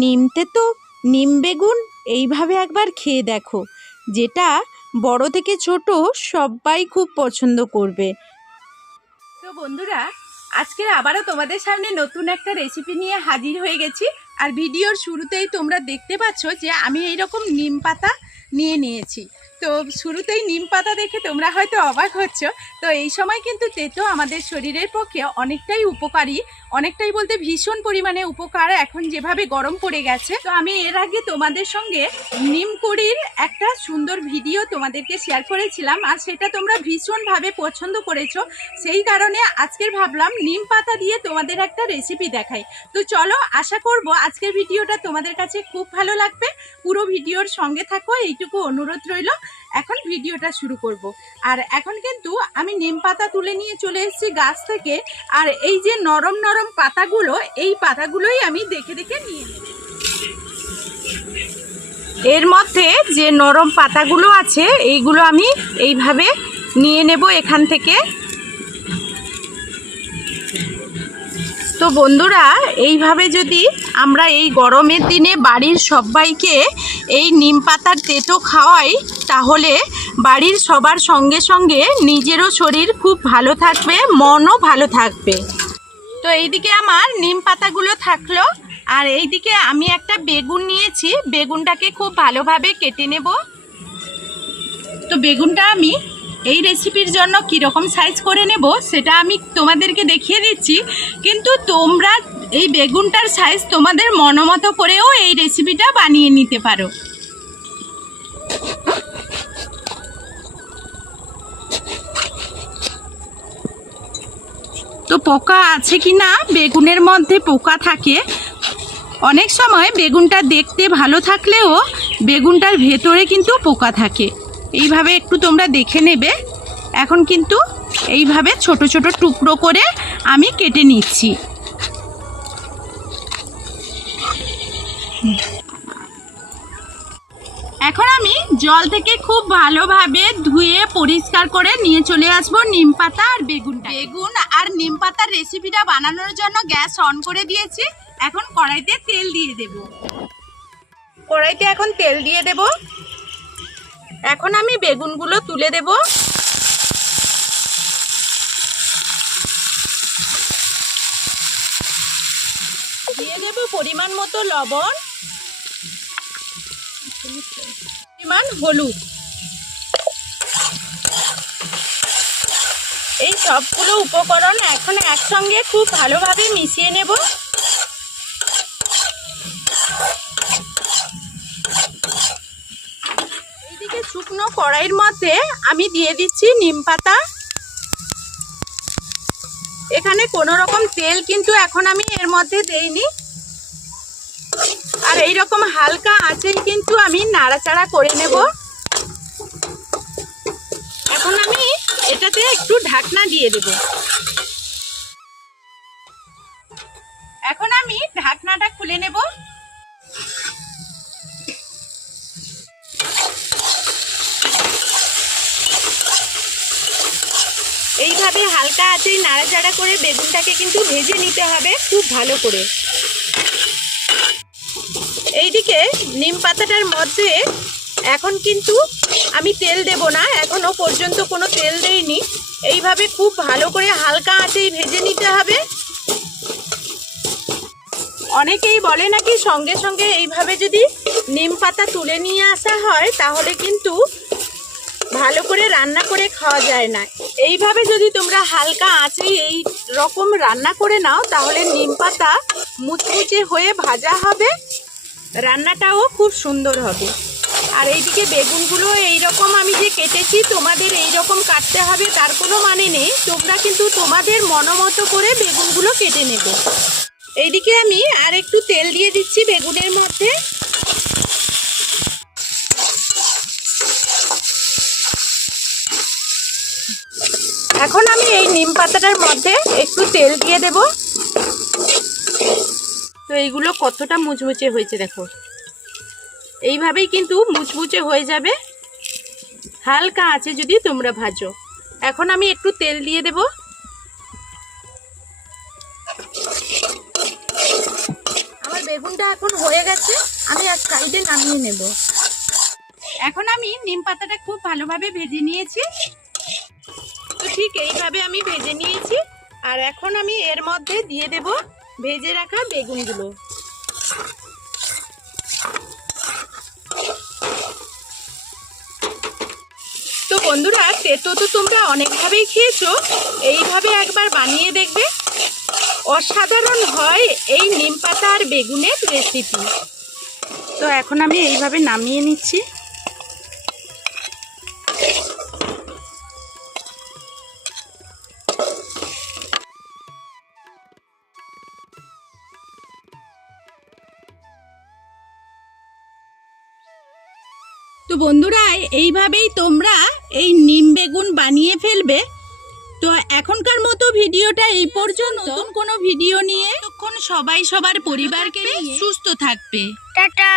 নিমতে তো নিম বেগুন এইভাবে একবার খেয়ে দেখো। যেটা বড় থেকে ছোট সবাই খুব পছন্দ করবে। তো বন্ধুরা, আজকে আবারও তোমাদের সামনে নতুন একটা রেসিপি নিয়ে হাজির হয়ে গেছি। আর ভিডিওর শুরুতেই তোমরা দেখতে পাচ্ছ যে আমি এইরকম নিম পাতা নিয়ে নিয়েছি। তো শুরুতেই নিম পাতা দেখে তোমরা হয়তো অবাক হচ্ছ, তো এই সময় কিন্তু তেতো আমাদের শরীরের পক্ষে অনেকটাই উপকারী, অনেকটাই বলতে ভীষণ পরিমাণে উপকার এখন যেভাবে গরম পড়ে গেছে। তো আমি এর আগে তোমাদের সঙ্গে নিম কুড়ির একটা সুন্দর ভিডিও তোমাদেরকে শেয়ার করেছিলাম, আর সেটা তোমরা ভীষণভাবে পছন্দ করেছ। সেই কারণে আজকের ভাবলাম নিম পাতা দিয়ে তোমাদের একটা রেসিপি দেখাই। তো চলো আশা করব আজকের ভিডিওটা তোমাদের কাছে খুব ভালো লাগবে। পুরো ভিডিওর সঙ্গে থাকো, এইটুকু অনুরোধ রইল। এখন ভিডিওটা শুরু করব। আর এখন কিন্তু আমি নিম পাতা তুলে নিয়ে চলে এসেছি গাছ থেকে। আর এই যে নরম নরম পাতাগুলো, এই পাতাগুলোই আমি দেখে দেখে নিয়ে নেব। এর মধ্যে যে নরম পাতাগুলো আছে, এইগুলো আমি এইভাবে নিয়ে নেব এখান থেকে। তো বন্ধুরা, এইভাবে যদি আমরা এই গরমের দিনে বাড়ির সবাইকে এই নিম পাতার তেতো খাওয়াই, তাহলে বাড়ির সবার সঙ্গে সঙ্গে নিজেরও শরীর খুব ভালো থাকবে, মনও ভালো থাকবে। তো এইদিকে আমার নিম পাতাগুলো থাকল, আর এইদিকে আমি একটা বেগুন নিয়েছি, বেগুনটাকে খুব ভালোভাবে কেটে নেব। তো বেগুনটা আমি এই রেসিপির জন্য কীরকম সাইজ করে নেব সেটা আমি তোমাদেরকে দেখিয়ে দিচ্ছি। কিন্তু তোমরা এই বেগুনটার সাইজ তোমাদের মনোমতো করেও এই রেসিপিটা বানিয়ে নিতে পারো। তো পোকা আছে কি না বেগুনের মধ্যে পোকা থাকে। অনেক সময় বেগুনটা দেখতে ভালো থাকলেও বেগুনটার ভেতরে কিন্তু পোকা থাকে। এইভাবে একটু তোমরা দেখে নেবে। এখন কিন্তু এইভাবে ছোট ছোট টুকরো করে আমি কেটে নিচ্ছি। এখন আমি জল থেকে খুব ভালোভাবে ধুয়ে পরিষ্কার করে নিয়ে চলে আসব নিম পাতা আর বেগুন বেগুন আর নিম পাতার রেসিপিটা বানানোর জন্য গ্যাস অন করে দিয়েছি। এখন কড়াইতে তেল দিয়ে দেব। কড়াইতে এখন তেল দিয়ে দেব। এখন আমি বেগুনগুলো তুলে দেব। দিয়ে দেব পরিমাণ মতো লবণ, পরিমাণ হলুদ। এই সবগুলো উপকরণ এখন একসঙ্গে খুব ভালোভাবে মিশিয়ে নেব এইদিকে শুকনো কড়াইয়ের মধ্যে আমি দিয়ে দিচ্ছি নিম পাতা। এখানে কোনো রকম তেল কিন্তু এখন আমি এর মধ্যে দেইনি। আর এই রকম হালকা আঁচেই কিন্তু আমি নাড়াচাড়া করে নেব। এখন আমি এটাতে একটু ঢাকনা দিয়ে দেব। এখন আমি ঢাকনাটা খুলে নেব। এইভাবে হালকা আঁচেই নাড়াচাড়া করে বেগুনটাকে কিন্তু ভেজে নিতে হবে খুব ভালো করে। এইদিকে নিম পাতাটার মধ্যে এখন কিন্তু আমি তেল দেব না, এখনও পর্যন্ত কোনো তেল দেইনি। এইভাবে খুব ভালো করে হালকা আঁচেই ভেজে নিতে হবে। অনেকেই বলে নাকি সঙ্গে সঙ্গে এইভাবে যদি নিম পাতা তুলে নিয়ে আসা হয়, তাহলে কিন্তু ভালো করে রান্না করে খাওয়া যায় না। এইভাবে যদি তোমরা হালকা আঁচে এই রকম রান্না করে নাও, তাহলে নিম পাতা মুচমুচে হয়ে ভাজা হবে। রান্নাটাও খুব সুন্দর হবে। আর এইদিকে বেগুনগুলো এইরকম আমি যে কেটেছি, তোমাদের এই রকম কাটতে হবে, তার কোনো মানে নেই। তোমরা কিন্তু তোমাদের মনোমতো করে বেগুনগুলো কেটে নেবে। এইদিকে আমি আর একটু তেল দিয়ে দিচ্ছি বেগুনের মধ্যে। এখন আমি এই নিম পাতাটার মধ্যে একটু তেল দিয়ে দেব। তো এইগুলো কতটা মুচমুচে হয়েছে দেখো। এইভাবেই কিন্তু মুচমুচে হয়ে যাবে। হালকা আছে যদি তোমরা ভাজো। এখন আমি একটু তেল দিয়ে দেব। আমার বেগুনটা এখন হয়ে গেছে আমি এক সাইডে নামিয়ে নেব। এখন আমি নিম পাতাটা খুব ভালোভাবে ভেজে নিয়েছি। তো ঠিক এইভাবে আমি ভেজে নিয়েছি। আর এখন আমি এর মধ্যে দিয়ে দেব ভেজে রাখা বেগুনগুলো। তো বন্ধুরা, তেতো তো তোমরা অনেকভাবেই খেয়েছো। এইভাবে একবার বানিয়ে দেখবে। অসাধারণ হয় এই নিম পাতা আর বেগুনের রেসিপি তো এখন আমি এইভাবে নামিয়ে নিচ্ছি। বন্ধুরা এইভাবেই তোমরা এই নিম বেগুন বানিয়ে ফেলবে। তো এখনকার মতো ভিডিওটা এই পর্যন্ত। নতুন কোনো ভিডিও নিয়ে তখন সবাই সবার পরিবারকে সুস্থ থাকবে। টাটা।